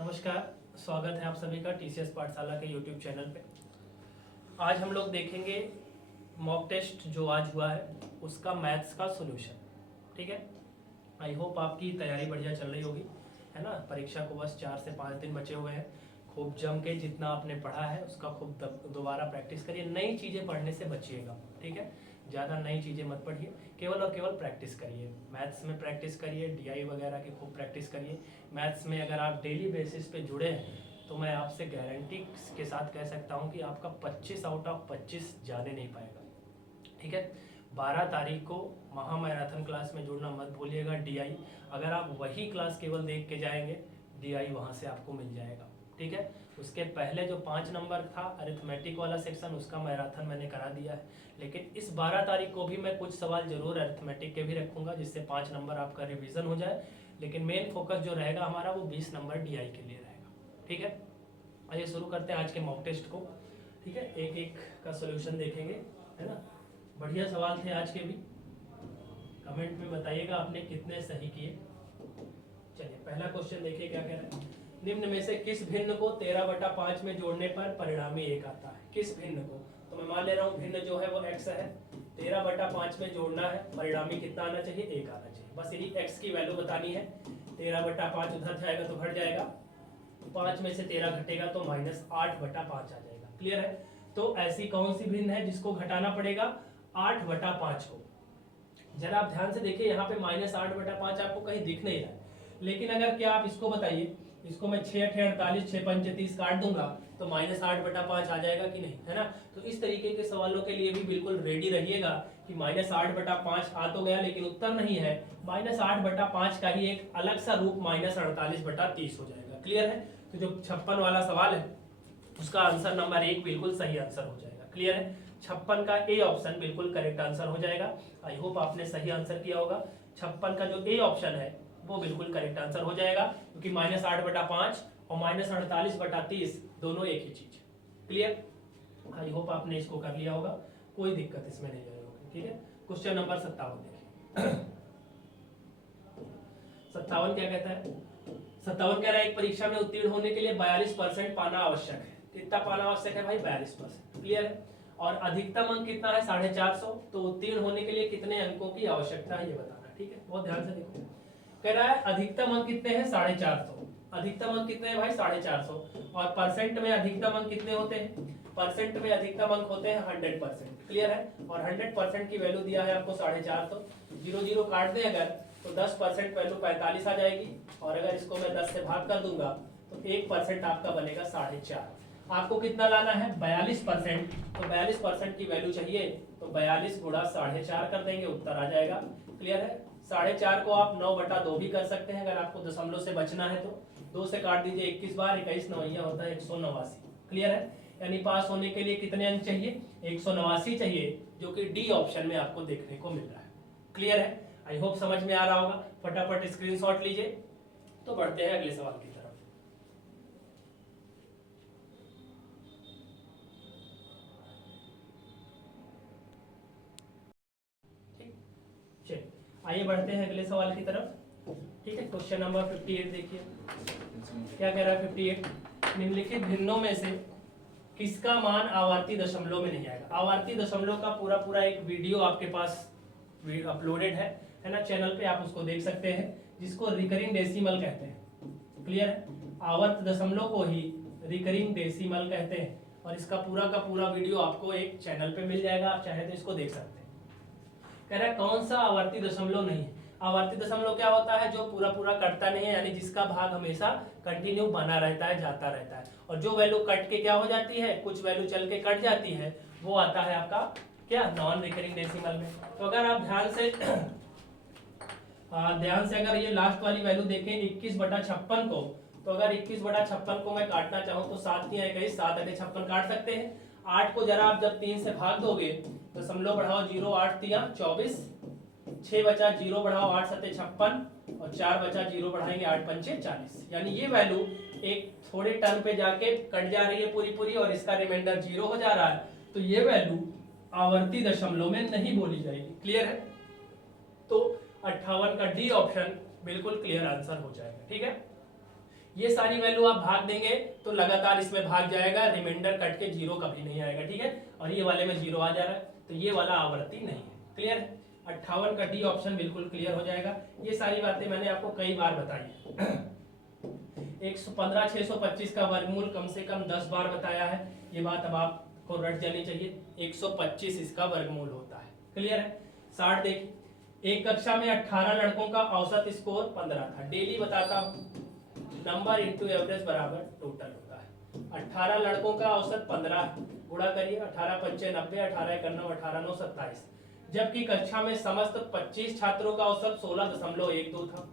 नमस्कार, स्वागत है आप सभी का टीसीएस पाठशाला के यूट्यूब चैनल पे। आज हम लोग देखेंगे मॉक टेस्ट जो आज हुआ है उसका मैथ्स का सॉल्यूशन। ठीक है, आई होप आपकी तैयारी बढ़िया चल रही होगी, है ना। परीक्षा को बस 4 से 5 दिन बचे हुए हैं। खूब जम के जितना आपने पढ़ा है उसका खूब दोबारा प्रैक्टिस करिए। नई चीज़ें पढ़ने से बचिएगा, ठीक है। ज़्यादा नई चीज़ें मत पढ़िए, केवल और केवल प्रैक्टिस करिए। मैथ्स में प्रैक्टिस करिए, डीआई वगैरह की खूब प्रैक्टिस करिए। मैथ्स में अगर आप डेली बेसिस पे जुड़े हैं तो मैं आपसे गारंटी के साथ कह सकता हूँ कि आपका 25 आउट ऑफ 25 जाने नहीं पाएगा, ठीक है। 12 तारीख को महा मैराथन क्लास में जुड़ना मत भूलिएगा। डीआई अगर आप वही क्लास केवल देख के जाएंगे, डीआई वहाँ से आपको मिल जाएगा, ठीक है। उसके पहले जो 5 नंबर था अरिथमेटिक वाला सेक्शन, उसका मैराथन मैंने करा दिया है। लेकिन इस 12 तारीख को भी मैं कुछ सवाल जरूर अरिथमेटिक के भी रखूंगा, जिससे 5 नंबर आपका रिवीजन हो जाए। लेकिन मेन फोकस जो रहेगा हमारा वो 20 नंबर डीआई के लिए रहेगा, ठीक है। आइए शुरू करते हैं आज के मॉक टेस्ट को, ठीक है। एक एक का सोल्यूशन देखेंगे, है ना। बढ़िया सवाल थे आज के भी। कमेंट में बताइएगा आपने कितने सही किए। चलिए पहला क्वेश्चन देखिए क्या कह रहा है। निम्न में से किस भिन्न को 13/5 में जोड़ने पर परिणामी 1 आता है। किस भिन्न को, तो मैं मान ले रहा हूँ भिन्न जो है वो x है। 13/5 में जोड़ना है, परिणामी कितना आना चाहिए, 1 आना चाहिए। बस यदि x की वैल्यू बतानी है। 13/5 उधर जाएगा तो घट जाएगा, 5 में से 13 घटेगा तो -8/5 आ जाएगा। क्लियर है। तो ऐसी कौन सी भिन्न है जिसको घटाना पड़ेगा, 8/5 को। जरा आप ध्यान से देखिए, यहाँ पे -8/5 आपको कहीं दिख नहीं रहा है। लेकिन अगर क्या आप इसको बताइए, इसको मैं 6 8 48 6 5 30 काट दूंगा तो -8/5 आ जाएगा कि नहीं, है ना। तो इस तरीके के सवालों के लिए भी बिल्कुल रेडी रहिएगा कि -8/5 आ तो गया लेकिन उत्तर नहीं है। -8/5 का ही एक अलग सा रूप -48/30 हो जाएगा। क्लियर है। तो जो 56 वाला सवाल है उसका आंसर नंबर 1 बिल्कुल सही आंसर हो जाएगा। क्लियर है। 56 का ए ऑप्शन बिल्कुल करेक्ट आंसर हो जाएगा। आई होप आपने सही आंसर किया होगा। 56 का जो ए ऑप्शन है वो बिल्कुल करेक्ट आंसर हो जाएगा, क्योंकि -8/5 और -48/30 दोनों एक ही चीज। क्लियर। आई होप आपने इसको कर लिया होगा, कोई दिक्कत इसमें नहीं आई होगी, ठीक है। क्वेश्चन नंबर 57 देखिए। 57 क्या कहता है। 57 कह रहा है एक परीक्षा में उत्तीर्ण होने के लिए 42% पाना आवश्यक है। कितना पाना आवश्यक है भाई, 42%। क्लियर है। और अधिकतम अंक कितना है, 450। तो उत्तीर्ण होने के लिए कितने अंकों की आवश्यकता है ये बताना, ठीक है। बहुत ध्यान से देखो। कह रहा है अधिकतम अंक कितने हैं, 450। अधिकतम अंक कितने हैं भाई, 450। और परसेंट में अधिकतम अंक कितने होते हैं, परसेंट में अधिकतम अंक होते हैं 100%। क्लियर है। और 100% की वैल्यू दिया है आपको 450। 0 0 काट दे अगर तो 10% वैल्यू 45 आ जाएगी। और अगर इसको मैं 10 से भाग कर दूंगा तो 1% आपका बनेगा 4.5। आपको कितना लाना है, 42%। तो 42% की वैल्यू चाहिए तो 42 गुणा 4.5 कर देंगे, उत्तर आ जाएगा। क्लियर है। 4.5 को आप 9/2 भी कर सकते हैं अगर आपको दशमलव से बचना है तो। 2 से काट दीजिए 21 बार, 21 नवैया होता है 189। क्लियर है। यानी पास होने के लिए कितने अंक चाहिए, 189 चाहिए, जो कि डी ऑप्शन में आपको देखने को मिल रहा है। क्लियर है। आई होप समझ में आ रहा होगा। फटाफट स्क्रीनशॉट लीजिए। तो बढ़ते हैं अगले सवाल की तरफ। आइए बढ़ते हैं अगले सवाल की तरफ, ठीक है। क्वेश्चन नंबर 58 देखिए क्या कह रहा है। 58 निम्नलिखित भिन्नों में से किसका मान आवर्ती दशमलव में नहीं आएगा। आवर्ती दशमलव का पूरा पूरा एक वीडियो आपके पास अपलोडेड है ना, चैनल पे आप उसको देख सकते हैं, जिसको रिकरिंग डेसिमल कहते हैं। क्लियर है। आवर्त दशमलव को ही रिकरिंग डेसिमल कहते हैं। और इसका पूरा का पूरा वीडियो आपको एक चैनल पे मिल जाएगा, आप चाहे तो इसको देख सकते हैं। कह रहा है कौन सा आवर्ती दशमलव नहीं है। आवर्ती दशमलव क्या होता है, जो पूरा पूरा कटता नहीं है, यानी जिसका भाग हमेशा कंटिन्यू बना रहता है, जाता रहता है। और जो वैल्यू कट के क्या हो जाती है, कुछ वैल्यू चल के कट जाती है, वो आता है आपका क्या, नॉन रिकरिंग डेसिमल में। तो अगर आप ध्यान से अगर ये लास्ट वाली वैल्यू देखें 21/56 को, तो अगर 21/56 को मैं काटना चाहूँ तो 7 या 21, 7 अगे 56 काट सकते हैं। 8 को जरा आप जब 3 से भाग दोगे, दशमलव बढ़ाओ 0, 8 3 24, 6 बचा 0 बढ़ाओ 8 7 56, और 4 बचा 0 बढ़ाएंगे 8 5 40। यानी ये वैल्यू एक थोड़े टर्म पे जाके कट जा रही है पूरी पूरी, और इसका रिमाइंडर 0 हो जा रहा है। तो ये वैल्यू आवर्ती दशमलव में नहीं बोली जाएगी। क्लियर है। तो 58 का डी ऑप्शन बिल्कुल क्लियर आंसर हो जाएगा, ठीक है। ये सारी वैल्यू आप भाग देंगे तो लगातार इसमें भाग जाएगा, रिमाइंडर कट के जीरो कभी नहीं आएगा, ठीक है। और ये वाले में जीरो आ जा रहा है तो ये वाला आवर्ती नहीं है। क्लियर है? 58 का डी ऑप्शन बिल्कुल क्लियर हो जाएगा। ये सारी बातें मैंने आपको कई बार बताई है। 115,625 का वर्गमूल कम से कम 10 बार बताया है, ये बात अब आपको रट जानी चाहिए। 125 इसका वर्गमूल होता है। क्लियर है? 60 देखिए, एक कक्षा में 18 लड़कों का औसत स्कोर 15 था। डेली बताता हूँ, नंबर इंटू एवरेज बराबर टोटल होता है। 18 लड़कों का औसत 15, गुणा करिए 18 पंचे 90, 18 1 9, 18 9 27। जबकि कक्षा में समस्त 25 छात्रों का औसत 16.12 था।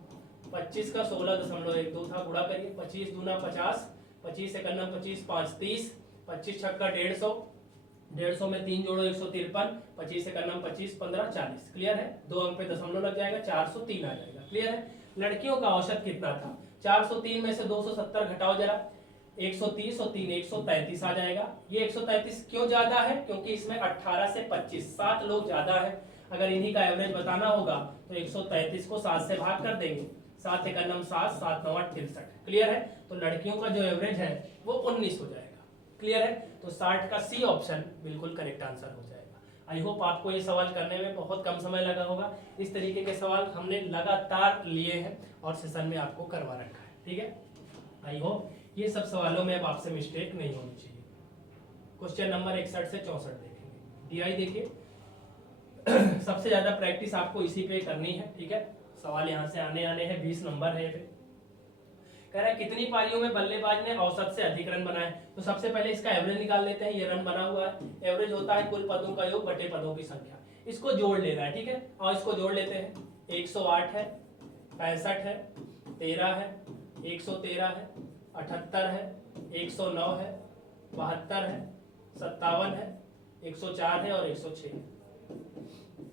25 का 16.12 था, गुणा करिए 25 दूना 50, 25 1 9 25 5 30, 25 छक्का 150, 150 में 3 जोड़ो 153, 25 1 9 25 15 40। क्लियर है? 2 अंक पे दशमलव लग जाएगा, 403 आ जाएगा। क्लियर है? लड़कियों का औसत कितना था? 403 में से 270 घटाओ जरा, 130 और 3 133 आ जाएगा। ये 133 क्यों ज्यादा है? क्योंकि इसमें 18 से 25 7 लोग ज्यादा है। अगर इन्हीं का एवरेज बताना होगा तो 133 को 7 से भाग कर देंगे, 7 1 9 7, 7 9 8 63। क्लियर है? तो लड़कियों का जो एवरेज है वो 19 हो जाएगा। क्लियर है? तो 60 का सी ऑप्शन बिल्कुल करेक्ट आंसर हो जाएगा। आई होप आपको ये सवाल करने में बहुत कम समय लगा होगा। इस तरीके के सवाल हमने लगातार लिए हैं और सेशन में आपको करवा रखा है, ठीक है। आई होप ये सब सवालों में अब आपसे मिस्टेक नहीं होनी चाहिए। क्वेश्चन नंबर 61 से 64 देखेंगे। डीआई देखिए, सबसे ज्यादा प्रैक्टिस आपको इसी पे करनी है, ठीक है। सवाल यहाँ से आने हैं, 20 नंबर है ये पे। कह रहा है कितनी पारियों में बल्लेबाज ने औसत से अधिक रन बनाए। तो सबसे पहले इसका एवरेज निकाल लेते हैं। ये रन बना हुआ है, एवरेज होता है कुल पदों का योग बटे पदों की संख्या। इसको जोड़ लेना है, ठीक है। और इसको जोड़ लेते हैं। 108 है, 65 है, 13 है, 113 है, 78 है, 109 है, 72 है, 57 है, 104 है और 106 है।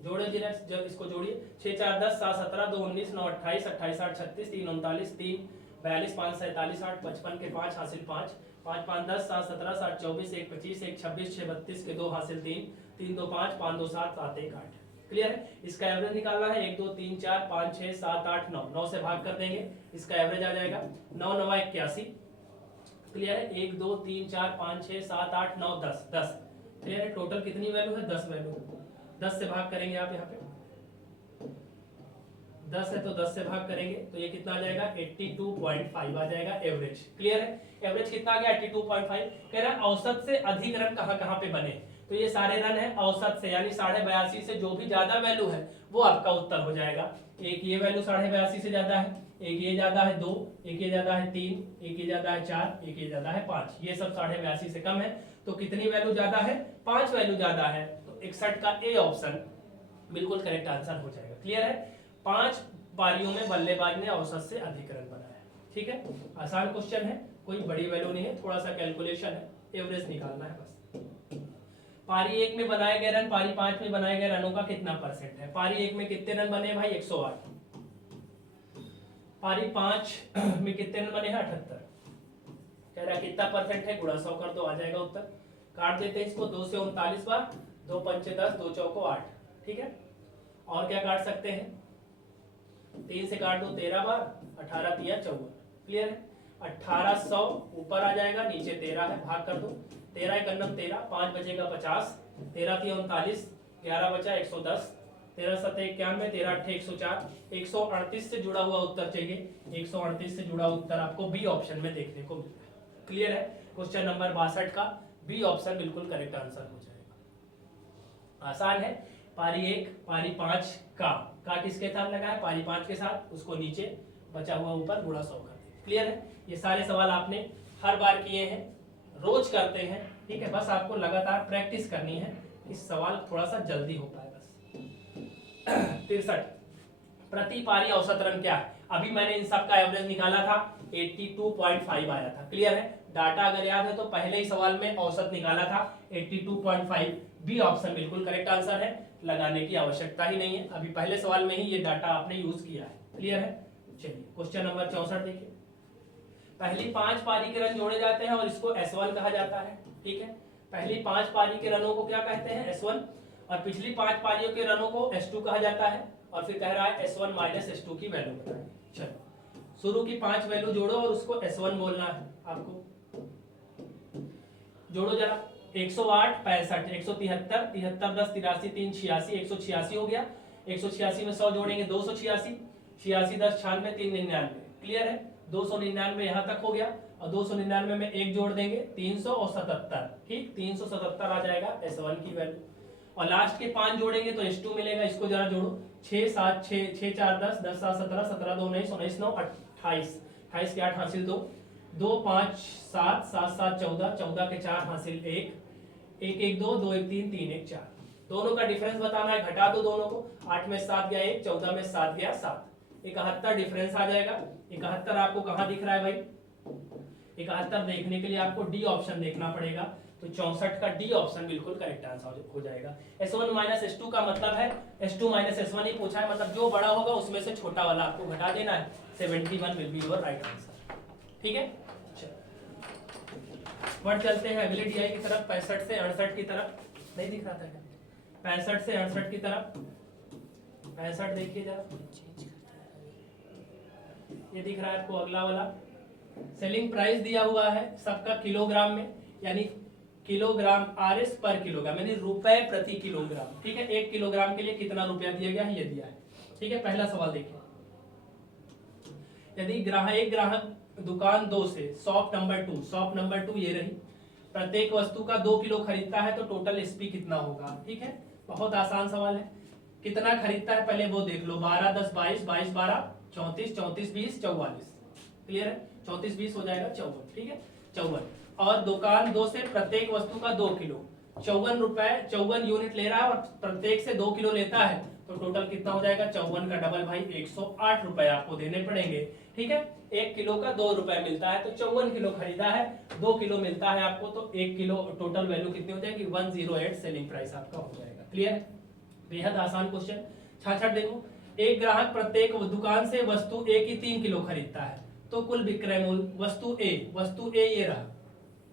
जोड़े जरा, जब इसको जोड़िए, 6 4 10 7 17 2 19 9 28 28 8 36 3 39 3 42 5 47 8 55 के 5 हासिल 5 5 5 10 7 17 7 24 1 25 1 26 6 32 के 2 हासिल 3 3 2 5 5 2 7 7 1 8। क्लियर है? इसका एवरेज निकालना है। 1 2 3 4 5 6 7 8 9, 9 से भाग कर देंगे, इसका एवरेज आ जाएगा 9 9 81। क्लियर है? 1 2 3 4 5 6 7 8 9 10 10। क्लियर है? टोटल कितनी वैल्यू है? 10 वैल्यू। 10 से भाग करेंगे आप, यहाँ पे 10 है तो 10 से भाग करेंगे तो ये कितना आ जाएगा? 82.5 आ जाएगा एवरेज। क्लियर है? एवरेज कितना आ गया? 82.5। कह रहा है औसत से अधिक रन कहाँ कहाँ पे बने। तो ये सारे रन है औसत से, यानी 82.5 से जो भी ज्यादा वैल्यू है वो आपका उत्तर हो जाएगा। एक ये वैल्यू 82.5 से ज्यादा है, एक ये ज्यादा है 2, एक ये ज्यादा है 3, एक ये ज्यादा है 4, एक ये ज्यादा है 5। ये सब 82.5 से कम है तो कितनी वैल्यू ज्यादा है? 5 वैल्यू ज्यादा है। तो 61 का ए ऑप्शन बिल्कुल करेक्ट आंसर हो जाएगा। क्लियर है? 5 पारियों में बल्लेबाज ने औसत से अधिक रन बनाया। ठीक है, आसान क्वेश्चन है, कोई बड़ी वैल्यू नहीं है, थोड़ा सा कैलकुलेशन है, एवरेज निकालना है बस। पारी 1 में बनाए गए रन पारी 5 में बनाए गए रनों का कितना परसेंट है? पारी 1 में कितने रन बने भाई? 108। पारी 5 में कितने रन बने हैं? 78। कह रहा कितना परसेंट है? गुणा 100 कर दो, आ जाएगा उत्तर। काट देते हैं इसको, 2 से 39 बार, 2 पंचे 10, 2 चौको 8। ठीक है, और क्या काट सकते हैं? 3 से काट दो 13 बार, 18 तिया 54। क्लियर है? 1800 ऊपर आ जाएगा, नीचे 13 है, भाग कर दो। 13 एक अन्नम 13, 5 बचेगा 50, 13 तिया 39, 11 बचा 110, 13 7 91, 13 8 104। 138 से जुड़ा हुआ उत्तर चाहिए। 138 से जुड़ा उत्तर आपको बी ऑप्शन में देखने को मिलता है। क्लियर है? क्वेश्चन नंबर 62 का बी ऑप्शन बिल्कुल करेक्ट आंसर हो जाएगा। आसान है। पारी 1 पारी 5 का किसके साथ लगा है? पारी 5 के साथ, उसको नीचे, बचा हुआ ऊपर, गुणा 100 कर दिया। क्लियर है? ये सारे सवाल आपने हर बार किए हैं, रोज करते हैं। ठीक है, बस आपको लगातार प्रैक्टिस करनी है, इस सवाल थोड़ा सा जल्दी हो पाए बस। 63 प्रति पारी औसत रन क्या है? अभी मैंने इन सब का एवरेज निकाला था, 82.5 आया था। क्लियर है? डाटा अगर याद है तो पहले ही सवाल में औसत निकाला था 82.5। बी ऑप्शन बिल्कुल करेक्ट आंसर है, लगाने की आवश्यकता ही नहीं है, अभी पहले सवाल में ही ये डाटा आपने यूज किया है। क्लियर है? चलिए क्वेश्चन नंबर 64 देखिए। पहली 5 पारी के रन जोड़े जाते हैं और इसको S1 कहा जाता है। ठीक है, पहली 5 पारी के रनों को क्या कहते हैं? S1। और पिछली 5 पारियों के रनों को S2 कहा जाता है। और फिर कह रहा है S1 - S2 की वैल्यू बताएं। चलो शुरू की 5 वैल्यू जोड़ो और उसको S1 बोलना है आपको। जोड़ो जरा, 108 65 173 73 10 83 3 86 186 हो गया। 186 में 100 जोड़ेंगे 286, 86 10 96 3 99। क्लियर है, 299 यहाँ तक हो गया और 299 में 1 जोड़ देंगे 377। ठीक, 377 आ जाएगा S1 की वैल्यू। और लास्ट के 5 जोड़ेंगे तो S2 मिलेगा। इसको जरा जोड़ो, 6 7 6 6 4 10 10 7 17 17 2 19 19 9 28 28 के 8 हासिल 2 2 5 7 7 7 14 14 के 4 हासिल 1 1 1 2 2 1 3 3 1 4। दोनों का डिफरेंस बताना है, घटा दो दोनों को। 8 में 7 गया 1, 14 में 7 गया 7, 71 डिफरेंस आ जाएगा। 71 आपको कहाँ दिख रहा है भाई? 71 देखने के लिए आपको डी ऑप्शन देखना पड़ेगा, तो 64 का डी ऑप्शन बिल्कुल करेक्ट आंसर हो जाएगा। S1 माइनस S2 का मतलब है S2 माइनस S1 ही पूछा है, मतलब जो बड़ा होगा उसमें से छोटा वाला आपको घटा देना है। 71 will be your right answer. ठीक है, बढ़ चलते हैं अगले DI की तरफ, 65 से 68 की तरफ। नहीं दिख रहा था क्या? 65 से 68 की तरफ। 65 देखिए जरा, ये दिख रहा है आपको अगला वाला। सेलिंग प्राइस दिया हुआ है सबका किलोग्राम में, यानी किलोग्राम RS पर किलोग्राम, यानी रुपए प्रति किलोग्राम। ठीक है, 1 किलोग्राम के लिए कितना रुपया दिया गया है ये दिया है। ठीक है, पहला सवाल देखिए, यदि एक ग्राहक दुकान 2 से शॉप नंबर 2 ये रही, प्रत्येक वस्तु का 2 किलो खरीदता है तो टोटल एसपी कितना होगा? ठीक है, बहुत आसान सवाल है। कितना खरीदता है पहले वो देख लो, 12 10 22 22 12 34 34 20 44। क्लियर है, 34 20 हो जाएगा 54। ठीक है, 54। और दुकान 2 से प्रत्येक वस्तु का 2 किलो, 54 रुपए 54 यूनिट ले रहा है और प्रत्येक से 2 किलो लेता है, तो टोटल कितना हो जाएगा? 54 का डबल भाई 108 रुपए आपको देने पड़ेंगे। ठीक है, 1 किलो का 2 रुपए मिलता है, तो 54 किलो खरीदा है, 2 किलो मिलता है आपको, तो 1 किलो टोटल वैल्यू कितनी हो जाएगी? 108 सेलिंग प्राइस आपका हो जाएगा। क्लियर, बेहद आसान क्वेश्चन। 66 देखो, एक ग्राहक प्रत्येक दुकान से वस्तु ए की 3 किलो खरीदता है, तो कुल विक्रय मूल्य वस्तु ए ये रहा।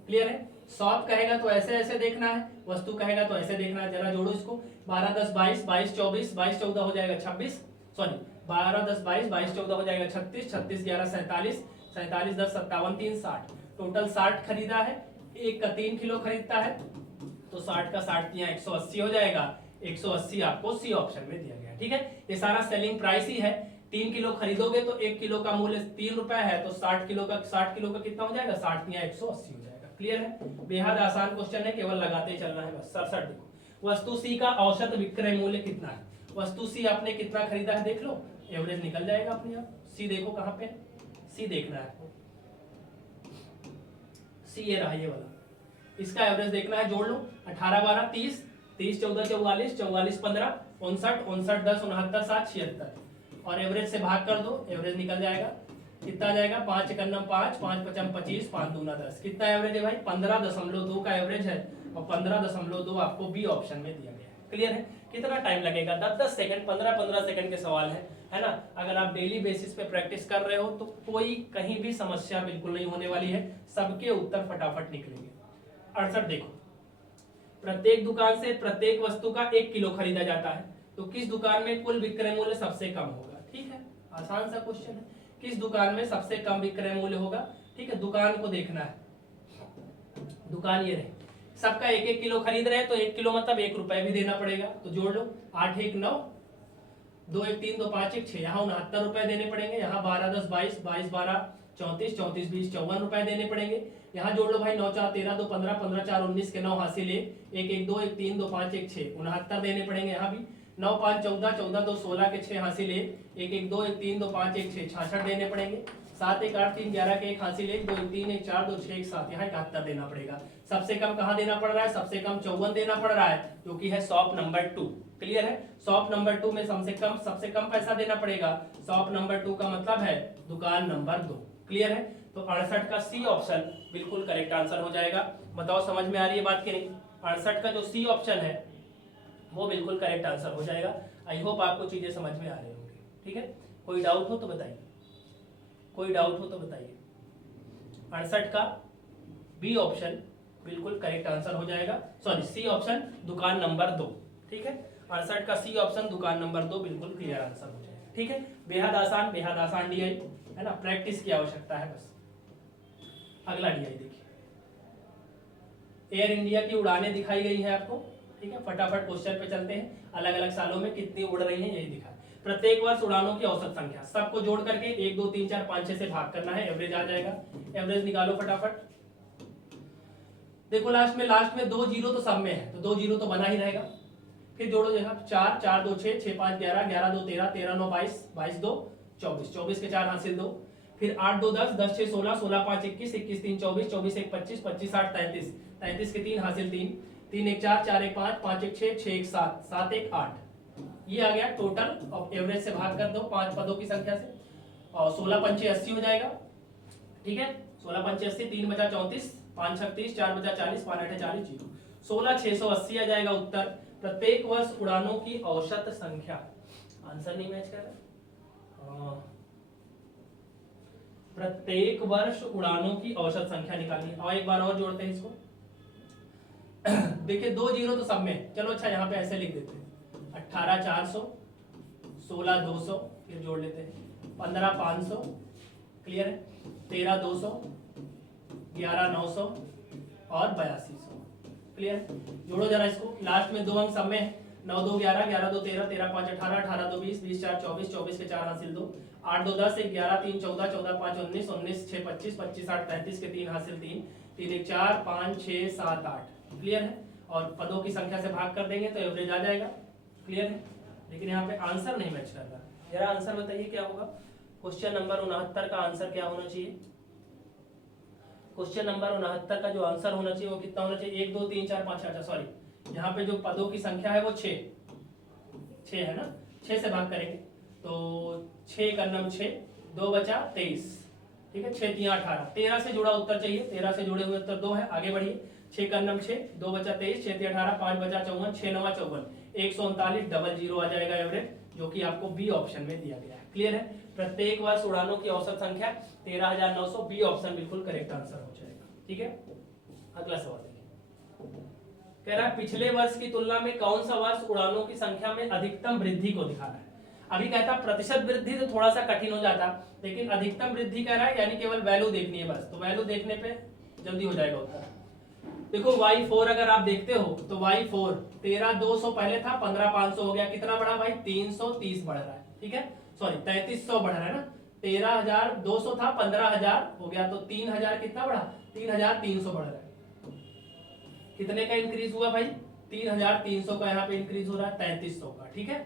क्लियर है, शॉप कहेगा तो ऐसे ऐसे देखना है, वस्तु कहेगा तो ऐसे देखना है। जरा जोड़ो इसको, 12 10 22 22 24 22 14 हो जाएगा 26, सॉरी 12 10 22 22 14 हो जाएगा 36 36 11 47 47 10 57 3 60। टोटल 60 खरीदा है, एक का 3 किलो खरीदता है, तो 60 का 60 यहाँ 180 हो जाएगा। 180 आपको सी ऑप्शन में दिया गया। ठीक है, ये सारा सेलिंग प्राइस ही है। 3 किलो खरीदोगे तो 1 किलो का मूल्य 3 रुपए है, तो 60 किलो का कितना हो जाएगा? 60 यहाँ 180 हो जाएगा। क्लियर है, बेहद आसान क्वेश्चन है, केवल लगाते चलना है बस। 67 देखो, वस्तु सी का औसत विक्रय मूल्य कितना है? वस्तु सी आपने कितना खरीदा है देख लो, एवरेज निकल जाएगा अपने आप। सी देखो कहाँ पे, सी देखना है आपको, सी ये रहा ये वाला, इसका एवरेज देखना है। जोड़ लो, 18 12 30 30 14 44 44 15 59 59 10 69 7 76 और एवरेज से भाग कर दो, एवरेज निकल जाएगा। कितना आ जाएगा? 5 1 5 5 5 25 5 2 10। कितना एवरेज है भाई? 15.2 का एवरेज है और 15.2 आपको बी ऑप्शन में दिया गया है। क्लियर है, कितना टाइम लगेगा? 10-10 सेकंड, 15-15 सेकंड के सवाल है ना। अगर आप डेली बेसिस पे प्रैक्टिस कर रहे हो तो कोई कहीं भी समस्या बिल्कुल नहीं होने वाली है, सबके उत्तर फटाफट निकलेंगे। 68 देखो, प्रत्येक दुकान से प्रत्येक वस्तु का 1 किलो खरीदा जाता है, तो किस दुकान में कुल विक्रय मूल्य सबसे कम होगा? ठीक है, आसान सा क्वेश्चन है, किस दुकान में सबसे कम विक्रय मूल्य होगा? ठीक है, दुकान को देखना है, दुकान ये रहे, सबका 1-1 किलो खरीद रहे हैं, तो 1 किलो मतलब 1 रुपए भी देना पड़ेगा, तो जोड़ लो, 8 1 9 2 1 3 2 5 1 6, यहाँ 69 रुपए देने पड़ेंगे, यहाँ 12 10 22 22 12 34 34 20 54 रुपए देने पड़ेंगे। यहाँ जोड़ लो भाई, 9 4 13 2 15 15 4 19 के 9 हासिल 1 1 2 1 3 2 5 1 6 69 देने पड़ेंगे। यहाँ भी 9 5 14 14 2 16 के 6 हासिल 1 1 2 1 3 2 5 1 6 66 देने पड़ेंगे। 7 1 8 3 11 के 1 हासिल 1 2 1 3 1 4 2 6 1 7, यहाँ 71 देना पड़ेगा। सबसे कम कहाँ देना पड़ रहा है? सबसे कम 54 देना पड़ रहा है, जो कि है शॉप नंबर 2। क्लियर है, शॉप नंबर 2 में सबसे कम पैसा देना पड़ेगा। शॉप नंबर 2 का मतलब है दुकान नंबर 2। क्लियर है, तो 68 का सी ऑप्शन बिल्कुल करेक्ट आंसर हो जाएगा। बताओ समझ में आ रही है बात की नहीं? 68 का जो सी ऑप्शन है वो बिल्कुल करेक्ट आंसर हो जाएगा। आई होप आपको चीजें समझ में आ रही होंगी। ठीक है, कोई डाउट हो तो बताइए, कोई डाउट हो तो बताइए। 68 का बी ऑप्शन बिल्कुल करेक्ट आंसर हो जाएगा, सॉरी सी ऑप्शन दुकान नंबर 2। ठीक है, 68 का सी ऑप्शन दुकान नंबर 2 बिल्कुल क्लियर आंसर हो जाएगा। ठीक है, बेहद आसान DI। है ना, प्रैक्टिस की आवश्यकता है बस। अगला DI देखिए, एयर इंडिया की उड़ानें दिखाई गई है आपको, ठीक है। फटाफट क्वेश्चन पे चलते हैं। अलग अलग सालों में कितनी उड़ रही है यही दिखा। प्रत्येक वर्ष उड़ानों की औसत संख्या, सबको जोड़ करके 1 2 3 4 5 6 से भाग करना है, एवरेज आ जाएगा। एवरेज निकालो फटाफट। देखो लास्ट में 2 जीरो तो सब में है, तो 2 जीरो तो बना ही रहेगा। फिर जोड़ो जगह 4 4 2 6 6 5 11 11 2 13 13 9 22 22 2 24 24 के 4 हासिल 2, फिर 8 2 10 10 6 16 16 5 21 21 3 24 24 1 25 25 8 33 33 के 3 हासिल 3 3 1 4 4 1 5 5 1 6 6 1 7 7 1 8, ये आ गया टोटल। और एवरेज से भाग कर दो 5 पदों की संख्या से, और 16 पंचे 80 हो जाएगा, ठीक है। 16 पंचे 80, 3 बचा 34, 5 छक 30, 4 बचा 40, 5 8 40 जीरो, 16 680 आ जाएगा उत्तर। प्रत्येक वर्ष उड़ानों की औसत संख्या, आंसर नहीं मैच कर रहा। प्रत्येक वर्ष उड़ानों की औसत संख्या निकालनी। और एक बार और जोड़ते हैं इसको। देखिए 2 जीरो तो सब में, चलो अच्छा यहाँ पे ऐसे लिख देते हैं, 18 400, 16 200, फिर जोड़ लेते हैं 15 500, क्लियर है, 13 200, 11 900 और 8200, क्लियर है। जोड़ो जरा इसको, लास्ट में 2 अंक सब में, 9 2 11 11 2 13 13 5 18 18 2 20 20 4 24 24 के 4 हासिल 2, 8 2 10 1 11 3 14 14 5 19 19 6 25 25 8 33 के 3 हासिल 3 3 1 4 5 6 7 8, क्लियर है। और पदों की संख्या से भाग कर देंगे तो एवरेज आ जाएगा, क्लियर है। लेकिन यहाँ पे आंसर नहीं मैच कर रहा, जरा आंसर बताइए क्या होगा। क्वेश्चन नंबर 69 का आंसर क्या होना चाहिए। क्वेश्चन नंबर 69 का जो आंसर होना चाहिए वो कितना होना चाहिए, 1 2 3 4 5 अच्छा सॉरी, यहाँ पे जो पदों की संख्या है वो 6 है ना, 6 से भाग करेंगे तो 6 का नम 6, 2 बचा 23, ठीक है, 6 3 18, 13 से जुड़ा उत्तर चाहिए, 13 से जुड़े हुए उत्तर 2 है, आगे बढ़िए। 6 का नम 6, 2 बचा 23, 6 3 18, 5 बचा 54, 6 9 54, 139 डबल जीरो आ जाएगा एवरेज, जो कि आपको बी ऑप्शन में दिया गया है, क्लियर है। प्रत्येक वर्ष उड़ानों की औसत संख्या 13,900, बी ऑप्शन बिल्कुल करेक्ट आंसर हो जाएगा, ठीक है। अगला सवाल देखिए, कह रहा है पिछले वर्ष की तुलना में कौन सा वर्ष उड़ानों की संख्या में अधिकतम वृद्धि को दिखा रहा है। अभी कहता प्रतिशत वृद्धि तो थोड़ा सा कठिन हो जाता, लेकिन अधिकतम वृद्धि कह रहा है, यानी केवल वैल्यू देखनी है बस, तो वैल्यू देखने पे जल्दी हो जाएगा उत्तर। देखो y4 अगर आप देखते हो तो y4 13,200 पहले था, 15,500 हो गया, कितना बढ़ा भाई, 330 बढ़ रहा है, ठीक है, सॉरी 3300 बढ़ रहा है ना, 13,200 था, 15,000 हो गया, तो 3,000 कितना बढ़ा, 3,300 बढ़ रहा है। कितने का इंक्रीज हुआ भाई, 3,300 का यहाँ पे इंक्रीज हो रहा है, 3,300 का, ठीक है।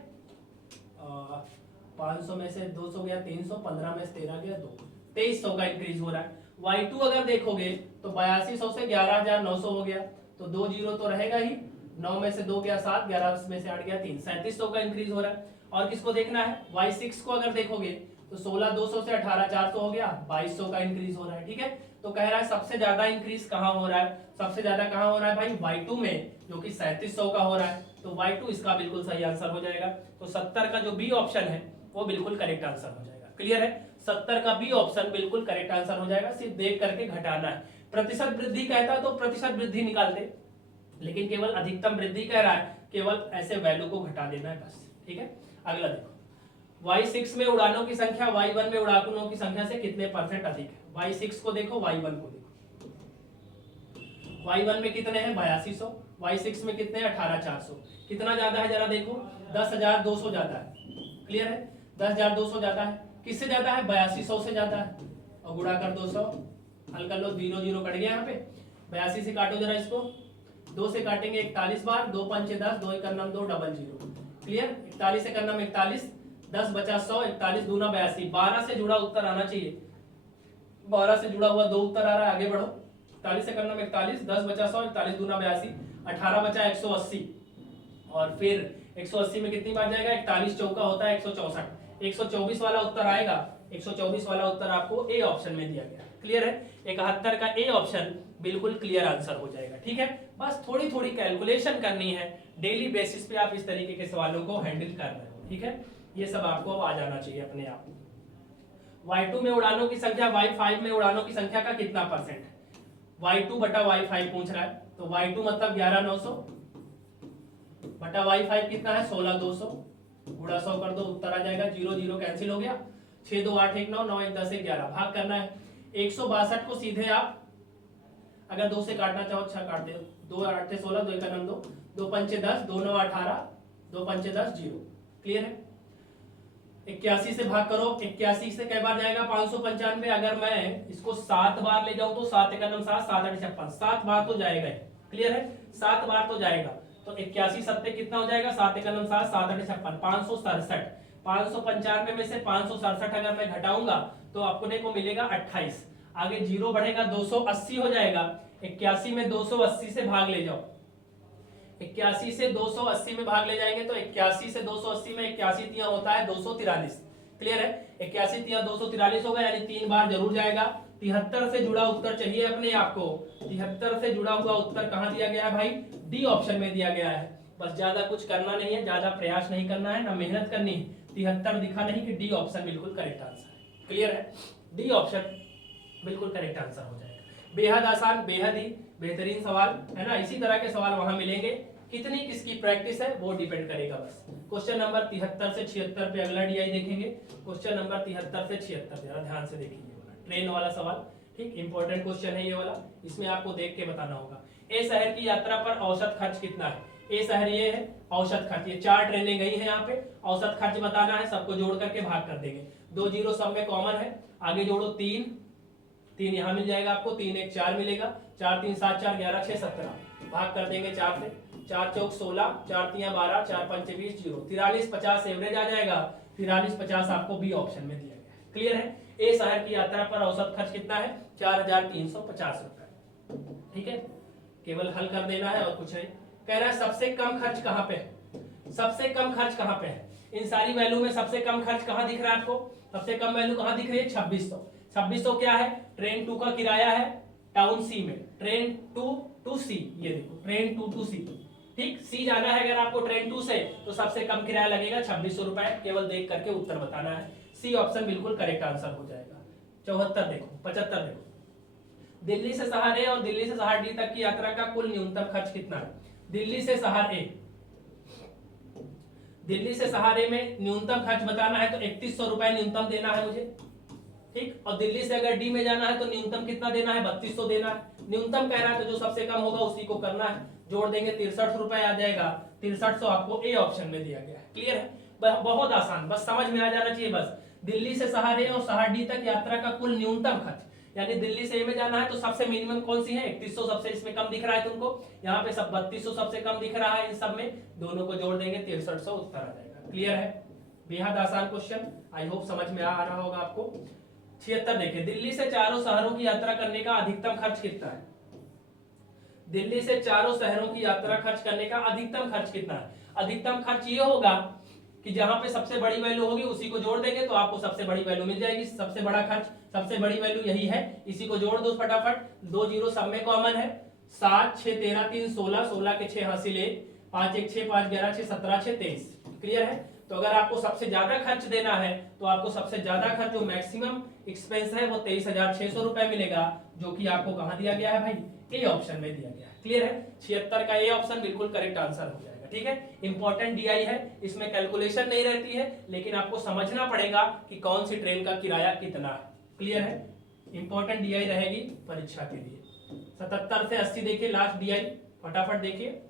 500 में से 200 गया 300, 15 में से 13 गया 2, 2,300 का इंक्रीज हो रहा है। y2 अगर देखोगे तो 8200 से 11,900 हो गया, तो 2 जीरो तो रहेगा ही, 9 में से 2 गया 7, 11 में से 8 गया 3, 3700 का इंक्रीज हो रहा है। और किसको देखना है, y6 को अगर देखोगे तो 16,200 से 18,400 हो गया, 2200 का इंक्रीज हो रहा है, ठीक है। तो कह रहा है सबसे ज्यादा इंक्रीज कहाँ हो रहा है, सबसे ज्यादा कहाँ हो रहा है भाई, y2 में, जो कि 3700 का हो रहा है, तो y2 इसका बिल्कुल सही आंसर हो जाएगा। तो 70 का जो बी ऑप्शन है वो बिल्कुल करेक्ट आंसर हो जाएगा, क्लियर है। 70 का बी ऑप्शन बिल्कुल करेक्ट आंसर हो जाएगा, सिर्फ देख करके घटाना है। प्रतिशत वृद्धि कहता तो प्रतिशत वृद्धि निकालते, लेकिन केवल अधिकतम वृद्धि कह रहा है, केवल ऐसे वैल्यू को घटा देना है बस, ठीक है। अगला देखो, y6 में उड़ानों की संख्या y1 में उड़ानों की संख्या से कितने परसेंट अधिक है। y6 को देखो, y1 को देखो, y1 में कितने हैं 8200, y6 में कितने हैं 18,400, कितना ज्यादा है जरा देखो, 10,200 ज्यादा है, क्लियर है, 10,200 ज्यादा है, किससे ज्यादा है, 8200 से ज्यादा है, और गुणा कर 200, हल कर लो, 0 0 कट गया यहाँ पे, 82 से काटो जरा इसको, 2 से काटेंगे 41 बार, 2 पंचे 10, 2 एक नम 2 डबल जीरो, क्लियर, 41 से करना 41, 10 बचा 100, 41 दूना 82, 12 से जुड़ा उत्तर आना चाहिए, 12 से जुड़ा हुआ 2 उत्तर आ रहा है, आगे बढ़ो, 41 से करना 41, 10 बचा 100, 41 दूना 82, 18 बचा 180, और फिर 180 में कितनी बार जाएगा, 41 चौका होता है 164, 124 वाला उत्तर आएगा, 124 वाला उत्तर आपको ए ऑप्शन में दिया गया, क्लियर है। 71 का ए ऑप्शन बिल्कुल क्लियर आंसर हो जाएगा, ठीक है। बस थोड़ी थोड़ी कैलकुलेशन करनी है, डेली बेसिस पे आप इस तरीके के सवालों को हैंडल कर रहे हो, ठीक है, ये सब आपको आ जाना चाहिए अपने आप। y2 में उड़ानों की संख्या y5 में उड़ानों की संख्या का कितना परसेंट है, y2 बटा y5 पूछ रहा है, तो y2 मतलब 11,900 बटा y5 कितना है 16,200, गुणा 100 कर दो, उत्तर आ जाएगा, 0 0 कैंसिल हो गया, 6 2 8 1 9, 9 1 10 1 11 भाग करना है। 162 को सीधे आप अगर 2 से काटना चाहो अच्छा काट दे, 2 8 16, 2 1 9 2 5 10, 2 9 18, 2 5 10 0। क्लियर है। 81 से भाग करो, 81 से कई बार जाएगा 595। अगर मैं इसको 7 बार ले जाऊं तो 7 1 9 7, 7 8 56, 7 बार तो जाएगा। क्लियर है, 7 बार तो जाएगा। तो 81 सत्ते कितना हो जाएगा, 7 1 9 7, 7 8 56, 567। 595 में से 567 अगर मैं घटाऊंगा तो अपने को मिलेगा 28। आगे जीरो बढ़ेगा 280 हो जाएगा। 81 में 280 से भाग ले जाओ, 81 से 280 में भाग ले जाएंगे तो 81 से 280 में 81 तिया होता है 243। क्लियर है, 81 तिया 243 होगा, यानी 3 बार जरूर जाएगा। 73 से जुड़ा उत्तर चाहिए अपने आपको। 73 से जुड़ा हुआ उत्तर कहां दिया गया है भाई, डी ऑप्शन में दिया गया है। बस ज्यादा कुछ करना नहीं है, ज्यादा प्रयास नहीं करना है, ना मेहनत करनी है। 73 दिखा नहीं कि डी ऑप्शन बिल्कुल करेक्ट आंसर है। क्लियर है, डी ऑप्शन बिल्कुल करेक्ट आंसर हो जाएगा। बेहद आसान, बेहद ही बेहतरीन सवाल है ना। इसी तरह के सवाल वहां मिलेंगे, कितनी किसकी प्रैक्टिस है वो डिपेंड करेगा बस। क्वेश्चन नंबर 73 से 76 पे अगला डीआई देखेंगे। क्वेश्चन नंबर 73 से 76 जरा ध्यान से देखिए, ट्रेन वाला सवाल, ठीक इंपॉर्टेंट क्वेश्चन है ये वाला। इसमें आपको देख के बताना होगा। ए शहर की यात्रा पर औसत खर्च कितना है। ए शहर ये है, औसत खर्च, ये 4 ट्रेनें गई है यहाँ पे, औसत खर्च बताना है। सबको जोड़ करके भाग कर देंगे। 2 जीरो सब में कॉमन है, आगे जोड़ो 3 3 यहाँ मिल जाएगा आपको, 3 1 4 मिलेगा, 4 3 7 4 11 6 17 भाग कर देंगे 4 से, 4 चौक 16, 4 3 12, 4 5 20 0, 43 50 एवरेज आ जाएगा। 43 50 आपको बी ऑप्शन में दिया गया है। क्लियर है, ए शहर की यात्रा पर औसत खर्च कितना है, 4350 रुपए। ठीक है, केवल हल कर देना है और कुछ नहीं। कह रहा है सबसे कम खर्च कहाँ पे है, सबसे कम खर्च कहाँ पे है। इन सारी वैल्यू में सबसे कम खर्च कहाँ दिख रहा है आपको, सबसे कम वैल्यू कहाँ दिख रही है, 2600। 2600 क्या है, ट्रेन 2 का किराया है टाउन सी में, ट्रेन 2 टू सी, ये देखो ट्रेन 2 टू सी। ठीक, सी जाना है अगर आपको ट्रेन 2 से तो सबसे कम किराया लगेगा 2600 रुपए। केवल देख करके उत्तर बताना है। सी ऑप्शन बिल्कुल करेक्ट आंसर हो जाएगा। 74 देखो, 75 देखो, दिल्ली से शहर ए और दिल्ली से शहर डी तक की यात्रा का कुल न्यूनतम खर्च कितना है। दिल्ली से शहर ए, दिल्ली से शहर ए में न्यूनतम खर्च बताना है तो 3100 रुपए न्यूनतम देना है मुझे। ठीक, और दिल्ली से अगर डी में जाना है तो न्यूनतम कितना देना है, 3200 देना है। न्यूनतम कह रहा है तो जो सबसे कम होगा उसी को करना है। जोड़ देंगे 63 रुपए आ जाएगा। 6300 आपको ए ऑप्शन में दिया गया है। क्लियर है, बहुत आसान, बस समझ में आ जाना चाहिए। बस दिल्ली से शहर ए और शहर डी तक यात्रा का कुल न्यूनतम खर्च, यानी दिल्ली से ए में जाना है तो सबसे मिनिमम कौन सी है, 3100 सबसे इसमें कम दिख रहा है तुमको, यहाँ पे सब 3200 सबसे कम दिख रहा है। इन सब में दोनों को जोड़ देंगे 6300 उत्तर आ जाएगा। क्लियर है, बेहद आसान क्वेश्चन, आई होप समझ में आ रहा होगा आपको। 76 देखिए, दिल्ली से चारों शहरों की यात्रा करने का अधिकतम खर्च कितना है। दिल्ली से चारों शहरों की यात्रा खर्च करने का अधिकतम खर्च कितना है। अधिकतम खर्च ये होगा कि जहां पे सबसे बड़ी वैल्यू होगी उसी को जोड़ देंगे तो आपको सबसे बड़ी वैल्यू मिल जाएगी। सबसे बड़ा खर्च, सबसे बड़ी वैल्यू यही है, इसी को जोड़ दो फटाफट। 2 जीरो सब में कॉमन है, 7 6 13 3 16, 16 के 6 हासिल 1, 5 1 6 5 11 6 17 6 23। क्लियर है, तो अगर आपको सबसे ज्यादा खर्च देना है तो आपको सबसे ज्यादा खर्च जो मैक्सिमम एक्सपेंस है वो 23,600 रुपए मिलेगा, जो कि आपको कहां दिया गया है भाई, ए ऑप्शन में दिया गया है। क्लियर है, 76 का ए ऑप्शन बिल्कुल करेक्ट आंसर हो जाएगा। ठीक है, इंपॉर्टेंट डीआई है, इसमें कैलकुलेशन नहीं रहती है, लेकिन आपको समझना पड़ेगा कि कौन सी ट्रेन का किराया कितना है। क्लियर है, इंपॉर्टेंट डीआई रहेगी परीक्षा के लिए। 77 से 80 देखिए लास्ट डीआई, फटाफट देखिए,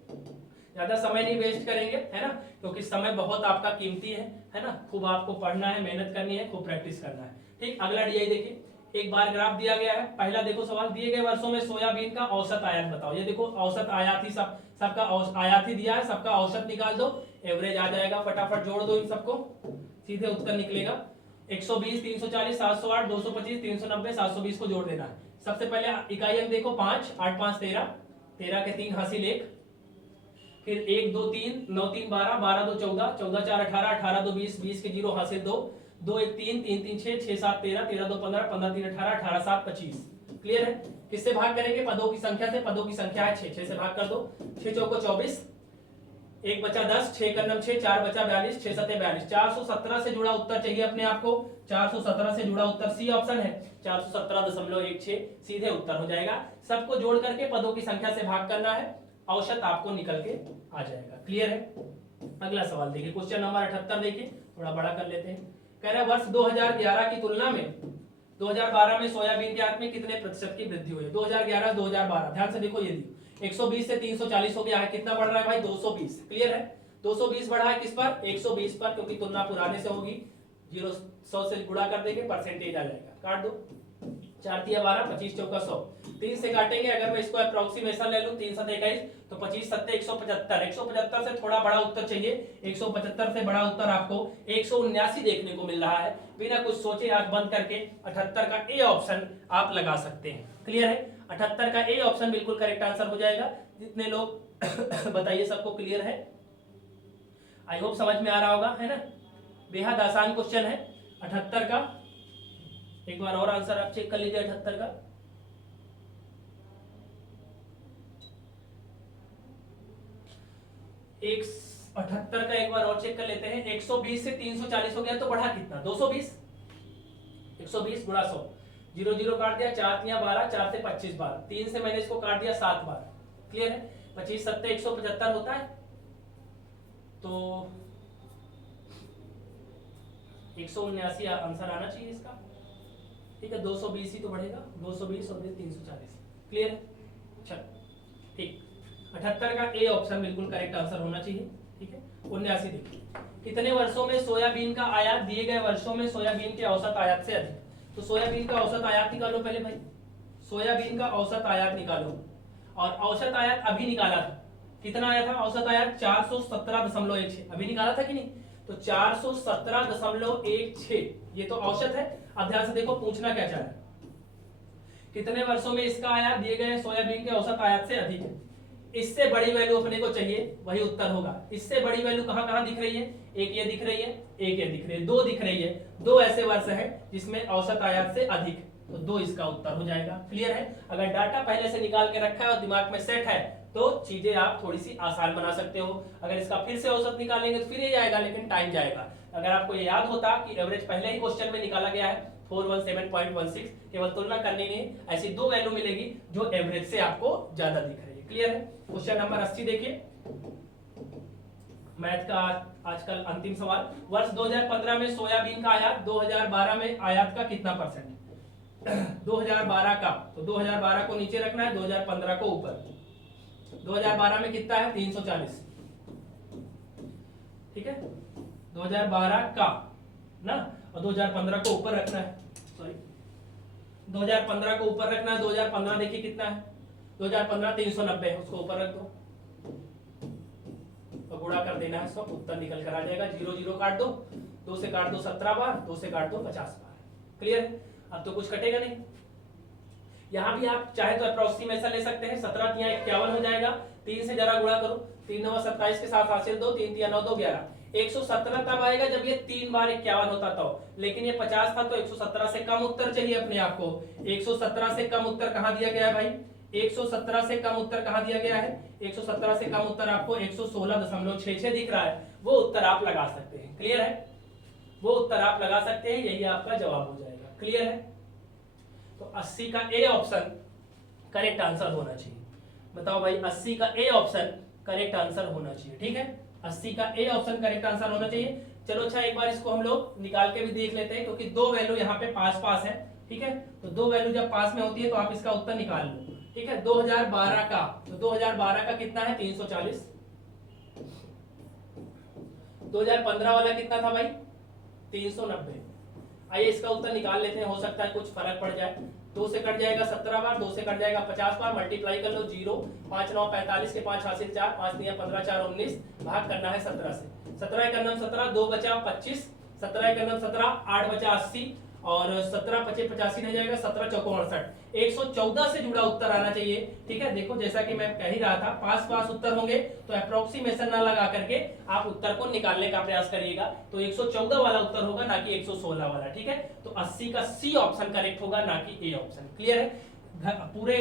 ज्यादा समय नहीं वेस्ट करेंगे, है ना, क्योंकि समय बहुत आपका कीमती है ना। खूब आपको पढ़ना है, मेहनत करनी है, खूब प्रैक्टिस करना है। ठीक, अगला डीआई देखिए, एक बार ग्राफ दिया गया है। पहला देखो सवाल, दिए गए वर्षों में सोयाबीन का औसत आयात बताओ। ये देखो औसत आयात ही सबका आयात ही दिया है, सबका औसत निकाल दो, एवरेज आ जाएगा। फटाफट जोड़ दो इन सबको, सीधे उत्तर निकलेगा। 120 340 708 225 390 720 को जोड़ देना है। सबसे पहले इकाई अंक देखो, 5 8 5 13, 13 के 3 हासिल 1, फिर 1 2 3 9 3 12, 12 2 14, 14 4 18, 18 2 20, 20 के 0 हासिल 2, 2 1 3, 3 3 6, 6 7 13, 13 2 15, 15 3 18, 18 7 25। क्लियर है, किससे भाग करेंगे, पदों की संख्या से। पदों की संख्या है 6, 6 से भाग कर दो। 6 चौको 24, 1 बचा 10, 6 का नम 6, 4 बचा 42, 6 सते 42। 417 से जुड़ा उत्तर चाहिए अपने आपको, 417 से जुड़ा उत्तर सी ऑप्शन है, 417.16 सीधे उत्तर हो जाएगा। सबको जोड़ करके पदों की संख्या से भाग करना है, औसत आपको निकल के आ जाएगा। क्लियर है, अगला सवाल देखिए, क्वेश्चन नंबर 78 देखिए, थोड़ा बड़ा कर लेते हैं। कह रहा है वर्ष 2011 की तुलना में 2012 में सोयाबीन के आयात में कितने प्रतिशत की वृद्धि हुई है। 2011 से 2012 ध्यान से देखो, ये 120 से 340 हो गया है, कितना बढ़ रहा है भाई 220। क्लियर है, 220 बढ़ा है किस पर 120 पर, क्योंकि तुलना पुराने से होगी, 100 से गुणा कर देंगे परसेंटेज आ जाएगा। काट दो, 4 तिया 12, 25 चौका 100, 3 से काटेंगे, अगर मैं इसको अप्रोक्सीमेशन ले लूं 3 7 21 तो 25 7 175, 175 से थोड़ा बड़ा उत्तर चाहिए, 175 से बड़ा उत्तर आपको 179 देखने को मिल रहा है। बिना कुछ सोचे आंख बंद करके 78 का ए ऑप्शन आप लगा सकते हैं। क्लियर है, 78 का ए ऑप्शन बिल्कुल करेक्ट आंसर हो जाएगा। जितने लोग बताइए सबको क्लियर है, आई होप समझ में आ रहा होगा, है ना। बेहद आसान क्वेश्चन है 78 का। एक बार और आंसर आप चेक कर लीजिए 78 का। एक 78 का एक बार और चेक कर लेते हैं। 120 से 340 हो गया तो बढ़ा कितना 220, 120 गुणा 100, 0 0 काट दिया, 4 तिया 12, 4 से 25 बार, 3 से मैंने इसको काट दिया 7 बार। क्लियर है, 25 7 175 होता है, तो 179 आंसर आना चाहिए इसका। ठीक है, 220 ही तो बढ़ेगा, 220 और 340। क्लियर है, चलो ठीक, 78 का ए ऑप्शन बिल्कुल करेक्ट आंसर होना चाहिए। ठीक है, 79 देखिए, कितने वर्षों में सोयाबीन का आयात दिए गए वर्षों में सोयाबीन के औसत आयात से अधिक। तो सोयाबीन का औसत आयात निकालो पहले भाई, सोयाबीन का औसत आयात निकालो, और औसत आयात अभी निकाला था, कितना आया था औसत आयात 417.16, अभी निकाला था कि नहीं, तो 417.16 ये तो औसत है। अब ध्यान से देखो पूछना क्या चाह रहा है, कितने वर्षों में इसका आयात दिए गए सोयाबीन के औसत आयात से अधिक है। इससे बड़ी वैल्यू अपने को चाहिए, वही उत्तर होगा। इससे बड़ी वैल्यू कहां कहां दिख रही है, एक ये दिख रही है, एक ये दिख रही है, दो दिख रही है, दो ऐसे वर्ष है जिसमें औसत आयात से अधिक, तो दो इसका उत्तर हो जाएगा। क्लियर है, अगर डाटा पहले से निकाल के रखा है और दिमाग में सेट है तो चीजें आप थोड़ी सी आसान बना सकते हो। अगर इसका फिर से औसत निकालेंगे तो फिर ये आएगा, लेकिन टाइम जाएगा। अगर आपको ये याद होता कि एवरेज पहले ही क्वेश्चन में निकाला गया है 417.16, केवल तुलना करने में ऐसी दो वैल्यू मिलेगी जो एवरेज से आपको ज्यादा दिख रही है। क्लियर है, क्वेश्चन नंबर 80 देखिए, मैथ का आजकल अंतिम सवाल। वर्ष 2015 में सोयाबीन का आयात 2012 में आयात का कितना परसेंट 2012 का, तो 2012 को नीचे रखना है, 2015 को ऊपर। 2012 में कितना है 340, ठीक है, 2012 का ना, और 2015 को ऊपर रखना है, सॉरी 2015 को ऊपर रखना है। 2015 देखिए कितना है, 2015 390 है, उसको ऊपर रख दो तो गुणा कर देना है, सब उत्तर निकल कर आ जाएगा। 0 0 काट दो, 2 से काट दो 17 बार, 2 से काट दो 50 बार। क्लियर है, अब तो कुछ कटेगा नहीं। यहां भी आप चाहे तो अप्रोक्सीमेशन ले सकते हैं, 17 तिया 51 हो जाएगा, 3 से जरा गुणा करो, 3 9 27 के साथ हासिल 2, 3 तिया 9 2 11। 117 तब आएगा जब ये 3 बार 51 होता तो, लेकिन ये 50 था तो 117 से कम उत्तर चाहिए अपने आप को। 117 से कम उत्तर कहां दिया गया है भाई, 117 से कम उत्तर कहां दिया गया है, 117 से कम उत्तर आपको 116.66 दिख रहा है, वो उत्तर आप लगा सकते हैं। क्लियर है, वो उत्तर आप लगा सकते हैं, यही आपका जवाब हो जाएगा। क्लियर है, तो 80 का ए ऑप्शन करेक्ट आंसर होना चाहिए। बताओ भाई, 80 का ए ऑप्शन करेक्ट आंसर होना चाहिए। ठीक है, 80 का ए ऑप्शन करेक्ट आंसर होना चाहिए। चलो अच्छा, एक बार इसको हम लोग निकाल के भी देख लेते हैं, क्योंकि दो वैल्यू यहाँ पे पास पास है। ठीक है, तो दो वैल्यू जब पास में होती है तो आप इसका उत्तर निकाल लो। ठीक है, 2012 का, तो 2012 का कितना है 340, 2015 वाला कितना था भाई 390। आइए इसका उत्तर निकाल लेते हैं, हो सकता है कुछ फर्क पड़ जाए। 2 से कट जाएगा 17 बार, 2 से कट जाएगा 50 बार, मल्टीप्लाई कर लो 0, 5 9 45 के 5 हासिल 4, 5 9 15 4 19, भाग करना है 17 से। 17 का नाम 17, 2 बचा 25, 17 का नाम 17, 8 बचा 80, और 17 25 85 रह जाएगा, 17 चौको 68, 114 से जुड़ा उत्तर आना चाहिए। ठीक है, देखो जैसा कि मैं कह ही रहा था, पास पास उत्तर होंगे तो अप्रोक्सीमेशन ना लगा करके आप उत्तर को निकालने का प्रयास करिएगा, तो 114 वाला उत्तर होगा ना कि 116 वाला। ठीक है, तो 80 का सी ऑप्शन करेक्ट होगा ना कि ए ऑप्शन। क्लियर है, पूरे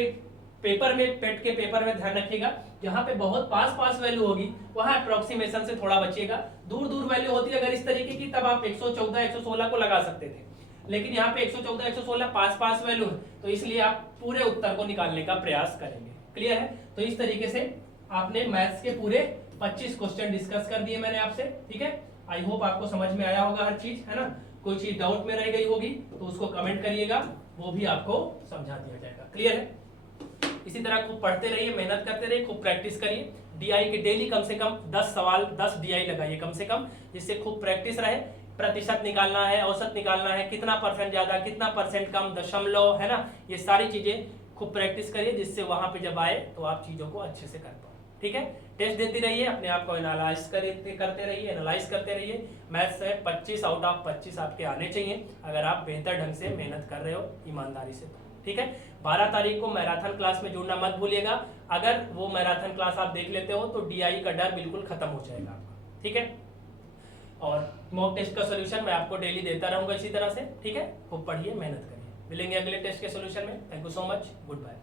पेपर में, पेट के पेपर में ध्यान रखिएगा, जहां पे बहुत पास पास वैल्यू होगी वहां अप्रोक्सीमेशन से थोड़ा बचिएगा। दूर दूर वैल्यू होती है अगर इस तरीके की, तब आप 114 116 को लगा सकते थे, लेकिन यहाँ पे 114 116 पास पास वैल्यू है, तो इसलिए आप पूरे उत्तर को निकालने का प्रयास करेंगे। क्लियर है, तो इस तरीके से आपने मैथ्स के पूरे 25 क्वेश्चन डिस्कस कर दिए मैंने आपसे। ठीक है, आई होप आपको समझ में आया होगा हर चीज, है ना। कोई चीज डाउट में रह गई होगी तो उसको कमेंट करिएगा, वो भी आपको समझा दिया जाएगा। क्लियर है? इसी तरह खूब पढ़ते रहिए, मेहनत करते रहिए, खूब प्रैक्टिस करिए। डीआई के डेली कम से कम 10 सवाल 10 डीआई लगाइए कम से कम, जिससे खूब प्रैक्टिस रहे। प्रतिशत निकालना है, औसत निकालना है, कितना परसेंट ज्यादा, कितना परसेंट कम, दशमलव, है ना, ये सारी चीजें खूब प्रैक्टिस करिए, जिससे वहां पे जब आए तो आप चीजों को अच्छे से कर पाओ। ठीक है? टेस्ट देते रहिए, अपने आप को एनालाइज करते रहिए, एनालाइज करते रहिए। मैथ्स में 25 आउट ऑफ 25 आपके आने चाहिए, अगर आप बेहतर ढंग से मेहनत कर रहे हो ईमानदारी से। ठीक है? 12 तारीख को मैराथन क्लास में जुड़ना मत भूलिएगा। अगर वो मैराथन क्लास आप देख लेते हो तो डीआई का डर बिल्कुल खत्म हो जाएगा आपका। ठीक है? और मॉक टेस्ट का सोल्यूशन मैं आपको डेली देता रहूंगा इसी तरह से। ठीक है? खूब पढ़िए, मेहनत करिए। मिलेंगे अगले टेस्ट के सोल्यूशन में। Thank you so much, good bye.